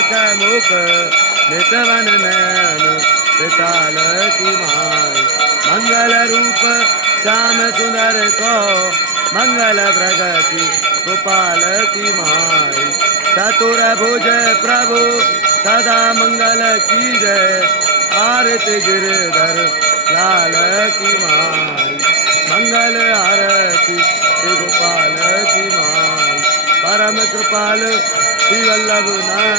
मुख मुख नितवन नयन विशाल की माई। मंगल रूप श्याम सुंदर को मंगल प्रगति गोपाल की माई। चतुर भुज प्रभु सदा मंगल की जय। आरती गिरधर लाल की माई। मंगल आरती श्री गोपाल की माई। परम कृपाल श्री वल्लभ नाथ